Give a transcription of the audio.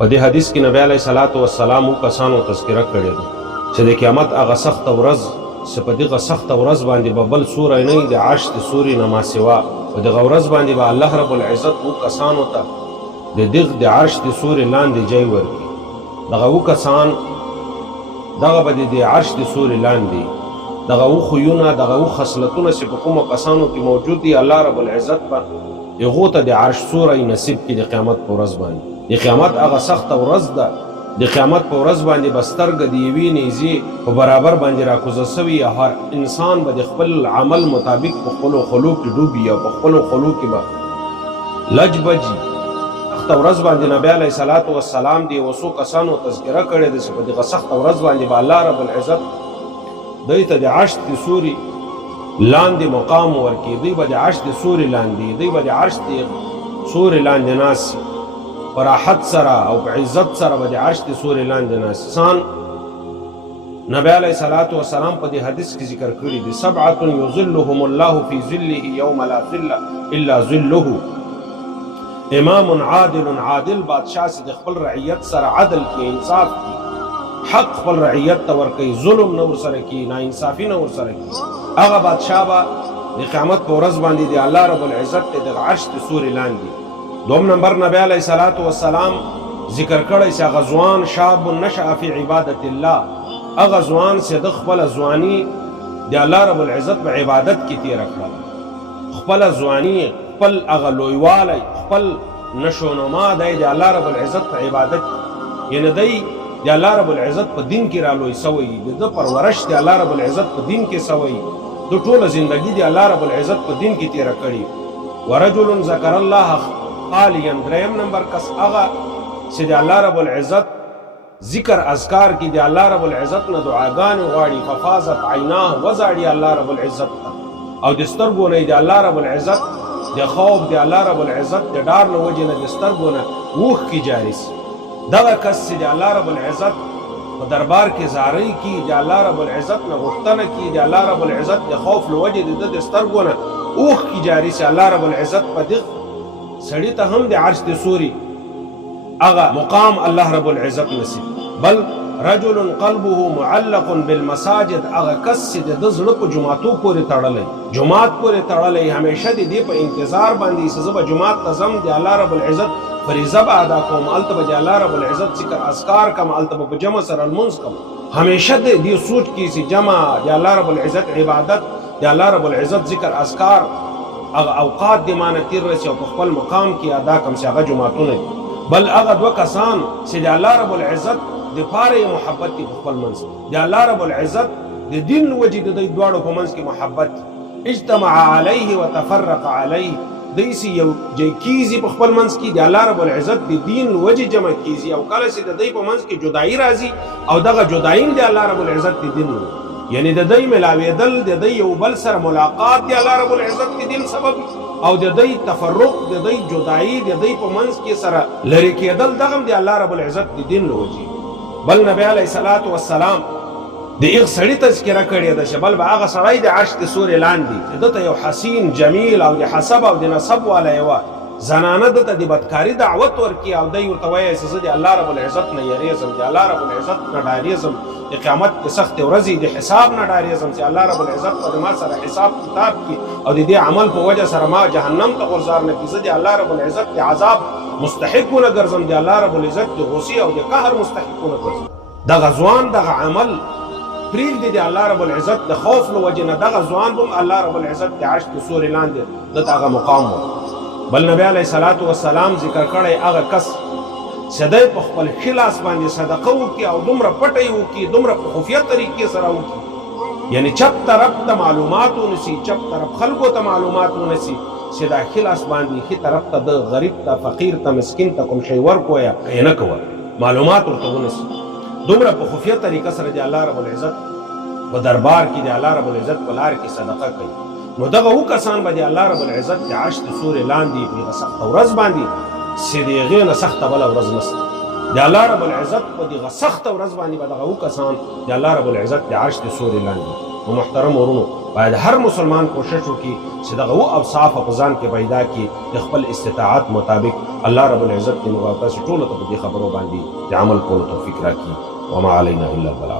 په دې حدیث کې نبی علیه الصلاۃ والسلام کسانو تذکره کړې ده چې د قیامت هغه سخته ورځ چې په دغه سخته ورځ باندې به بل سوری نه وي د عرش د سوري نه ما سوا. په دغه ورځ باندې به الله رب العزت کسانو ته د عرش د سوري لاندې ځای ورکړي. دغه کسان دغه به د عرش د سوري لاندې دغه خویونه دغه خصلتونه چې په کومو کسانو کې موجود دي الله رب العزت به هغو ته د عرش سوری نصیب کړي د قیامت په ورځ باندې. د قیامت هغه سخته ورځ ده. د قیامت په ورځ باندې به سترګه د یوې نیزې په برابر باندې راکوزه سوي. هر انسان به د خپل عمل مطابق په خپلو خلو کې ډوبي او په خپلو خلو کې به لج بجي. سخته ورځ باندې نبی علیه الصلاۃ والسلام د یو څو کسانو تذکره کړې ده چې په دغه سخته ورځ باندې به الله رب العزت دوی ته د عرش د سوري لاندې مقام ورکړي. دوی به د عرش د سوري لاندې دوی به د عرش د سوري لاندې ناست په راحت سره او په عزت سره به د عرش د سوري لاندې ناست. نبی علیه الصلاۃ والسلام په دې حدیث کې ذکر کړي دي سبعة یظلهم الله فی ظله یوم لا ظل الا ظله. امام عادل بادشاہ چې د خپل رعیت سره عدل کې انصاف کی حق خپل رعیت ته ورکوي ظلم نه ورسره کوي ناانصافي نه ورسره کوي. هغه بادشاہ به د قیامت په ورځ باندې د الله رب العزت د عرش د سوري لاندې. دوم نمبر نبی علیه الصلاۃ والسلام ذکر کړی چې هغه ځوان شاب نشأ فی عبادت الله هغه ځوان چې د خپل ځواني د الله رب العزت په عبادت کې تېره کړله. خپل ځواني خپل هغه لویوالی خپل نشونما دی د الله رب العزت په عبادت یعنی دی د الله رب العزت په دین کې را لوی سوی د پرورش د الله رب العزت په دین کې سوی د ټوله زندگی د الله رب العزت په دین کې تېره کړي. ورجل ذکر الله خالیا. دریم نمبر کس هغه چې د الله رب العزت ذکر اذکار کې د الله رب العزت نه دعاګانې غواړي ففاضت عیناه وزاړي الله رب العزت ته او د سترګو نه د الله رب العزت د خوف د الله رب العزت د ډار نه وجې نه د سترګو نه اوښکې جاري سي. دغه کس چې د الله رب العزت په دربار کې زارۍ کی د الله رب العزت نه غوښتنه کی د الله رب العزت د خوف له وجې د سترګو نه اوښکې جاري سي. الله رب العزت په دغ سړي ته هم د عرش د سوري هغه مقام الله رب العزت نصیب. بل رجل قلبه معلق بالمساجد هغه کس چې د زړه په جماعتو پورې تړلی جماعت پورې تړلی همیشه د دې په انتظار باندې چې زه به جماعت ته ځم د الله رب العزت فریضه به ادا کوم هلته به د الله رب العزت ذکر اذکار کوم هلته به په جمع سره لمونځ کوم. همیشه د دې سوچ کې چې جمع د الله رب العزت عبادت د الله رب العزت ذکر اذکار هغه اوقات د مانه تیر رسي او په خپل مقام کې ادا کوم چې هغه جماعتونه. بل هغه دوه کسان چې د الله رب العزت د پاره محبت په خپل منځ د الله رب العزت د دین وجې د دوی دواړو په منځ کې محبت اجتمع علیه وتفرق علیه. دوی چې یو ځای کیږي په خپل منځ کې د الله رب العزت د دین وجې جمع کیږي او کله چې د دوی په منځ کې جدایي راځي او دغه جدایي د الله رب العزت د دین یعنی د دوی ملاوېدل د دوی یو بل سره ملاقات د الله رب العزت د دین سبب او د دوی تفرق د دوی جدایي د دوی په منځ کې سره لرې کېدل دغه د الله رب العزت د دین له وجې. بل نبی علیه الصلاۃ والسلام د یو سړي تذکره کړې ده چې بل به هغه سړی د عرش د سوري لاندې چې دته یو حسین جمیل او د حسب او د نسب والا یوه زنانه دته د بدکاري دعوت ورکړي او دی ورته وایي چې زه د الله رب العزت نه یریږم د الله رب العزت نه ډارېږم د قیامت د سختې ورځې د حساب نه ډارېږم چې الله رب العزت به ما سره حساب کتاب کړي او د دې عمل په وجه سره ما جهنم ته غورځار نه کړي. زه د الله رب العزت د عذاب مستحق ونه ګرځم د الله رب العزت د غصې او د قهر مستحق ونه ګرځم. دغه ځوان دغه عمل پرېږدي د الله رب العزت د خوف له وجې نه دغه ځوان به هم الله رب العزت د عرش د سوري لاندې دته هغه مقام و. بل نبی علیه الصلاۃ والسلام ذکر کړی هغه کس چې دی په خپل ښي لاس باندې صدقه وکړي او دومره پټه یې وکړي دومره په خفیه طریقې سره وکړي یعنی چپ طرف ته معلومات ونیسي چپ طرف خلکو ته معلومات ونیسي چې دا ښي لاس باندې ښي طرف ته د غریب ته فقیر ته مسکین ته کوم شی ورکوه یا یې نه کوه معلومات ورته ونیسي دومره په خفیه طریقه سره د الله رب العزت په دربار کې د الله رب العزت په لار کې صدقه کوي. نو دغه کسان به د الله رب العزت د عرش د سوري لاندې په هغه سخته ورځ باندې چې د هغې نه سخته بله ورځ نشته د الله رب العزت په دغه سخته ورځ باندې به دغه کسان د الله رب العزت د عرش د سوري لاندې. نو محترم ورونو باید هر مسلمان کوشش وکړي چې دغه اوصاف په ځان کې پیدا کړي د خپل استطاعت مطابق. الله رب العزت دې موږ تاسو ټولو ته په دې خبرو باندې د عمل کولو توفیق راکړي. وما علینا الا البلاغ.